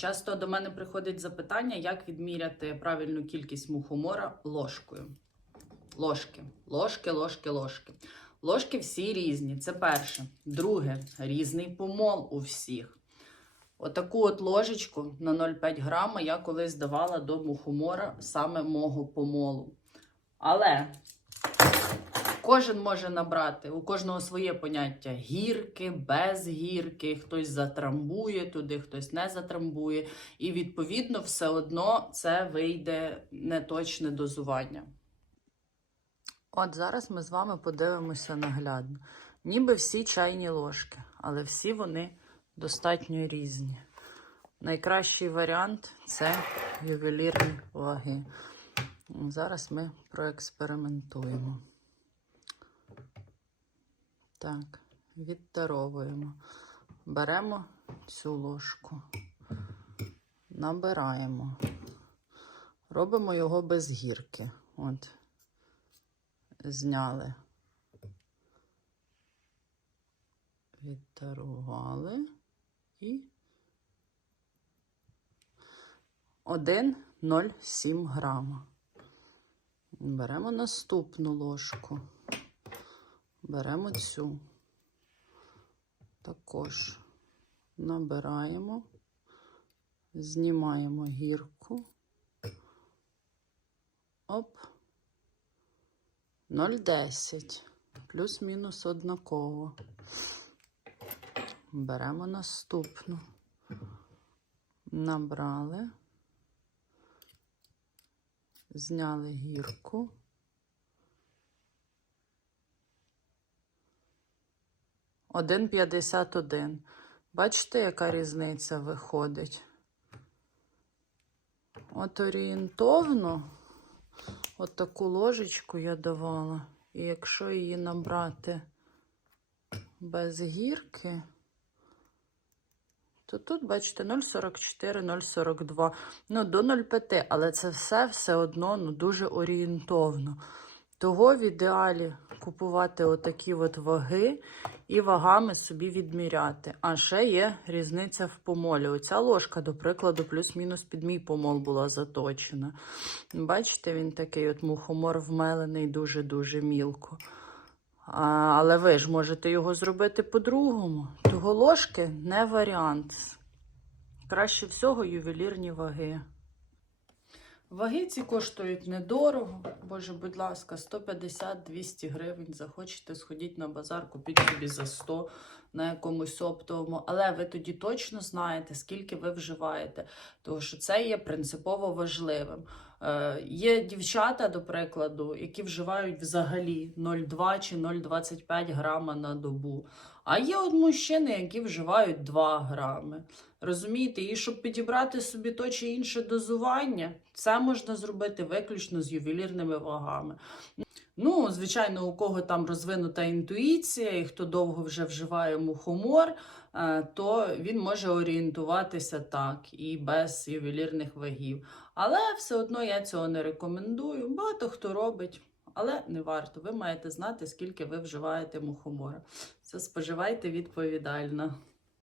Часто до мене приходить запитання, як відміряти правильну кількість мухомора ложкою. Ложки, ложки, ложки, ложки. Ложки всі різні. Це перше. Друге, різний помол у всіх. Отаку от ложечку на 0,5 грама я колись давала до мухомора саме мого помолу. Але кожен може набрати, у кожного своє поняття гірки, без гірки, хтось затрамбує туди, хтось не затрамбує. І відповідно все одно це вийде неточне дозування. От зараз ми з вами подивимося наглядно. Ніби всі чайні ложки, але всі вони достатньо різні. Найкращий варіант це ювелірні ваги. Зараз ми проекспериментуємо. Так, відтаровуємо. Беремо цю ложку, набираємо, робимо його без гірки. От, зняли, відтарували і 1,07 грама. Беремо наступну ложку. Беремо цю. Також набираємо, знімаємо гірку. Оп. 0,10. Плюс-мінус однаково. Беремо наступну. Набрали. Зняли гірку. Один п'ятдесят один. Бачите, яка різниця виходить? От орієнтовно, от таку ложечку я давала. І якщо її набрати без гірки, то тут, бачите, 0,44, 0,42, ну, до 0,5, але це все все одно ну, дуже орієнтовно. Того в ідеалі купувати отакі от ваги і вагами собі відміряти. А ще є різниця в помолі. Оця ложка, до прикладу, плюс-мінус під мій помол була заточена. Бачите, він такий от мухомор вмелений дуже-дуже мілко. А, але ви ж можете його зробити по-другому. Того ложки не варіант. Краще всього ювелірні ваги. Ваги ці коштують недорого. Боже, будь ласка, 150-200 гривень. Захочете, сходіть на базар, купіть собі за 100 на якомусь оптовому. Але ви тоді точно знаєте, скільки ви вживаєте. Тому що це є принципово важливим. Е, є дівчата, до прикладу, які вживають взагалі 0,2 чи 0,25 грама на добу. А є от мужчини, які вживають 2 грами. Розумієте, і щоб підібрати собі то чи інше дозування, це можна зробити виключно з ювелірними вагами. Ну, звичайно, у кого там розвинута інтуїція, і хто довго вже вживає мухомор, е, то він може орієнтуватися так і без ювелірних вагів. Але все одно я цього не рекомендую. Багато хто робить. Але не варто. Ви маєте знати, скільки ви вживаєте мухомора. Це споживайте відповідально.